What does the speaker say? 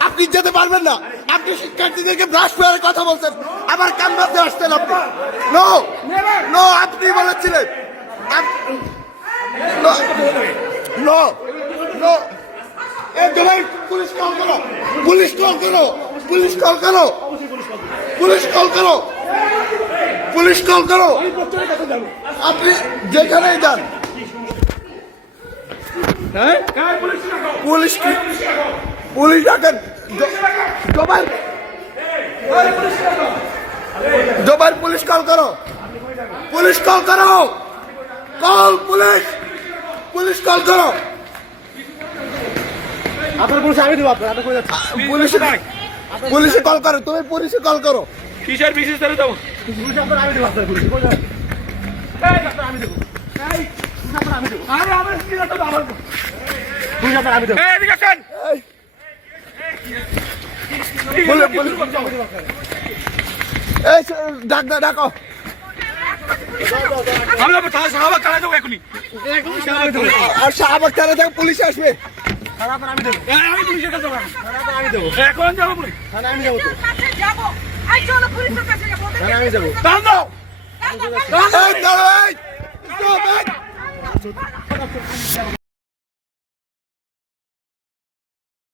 আপনি যেতে পারবেন না। আপনি শিক্ষার্থীদেরকে ব্রাশ করে কথা বলছেন। আবার কামরাতে আসছেন আপনি। নো নো আপনি বলেছিলেন। নো নো পুলিশ কল করো। পুলিশ কল করো। পুলিশ কল করো। পুলিশ কল করো। পুলিশ কল করো। আপনি যেখানেই যান। পুলিশ কি? পুলিশ ডাকেন। জ- জবাই। জবাই পুলিশ কল করো। পুলিশ কল করো। Call police. পুলিশ কল করো। আপনার পুলিশ আমি দেবো আপনার পুলিশে পুলিশে কল করো তুমি পুলিশে কল করো। কিসের বিশেষ পুলিশ আপনার আমি দেবো আপনার পুলিশ আমি দেবো। আমি দেবো। ডাক ডাক ডাকো আর শাহবাগ থানা থেকে পুলিশ আসবে। এখন। যাব পুলিশ। আমি যাব দাও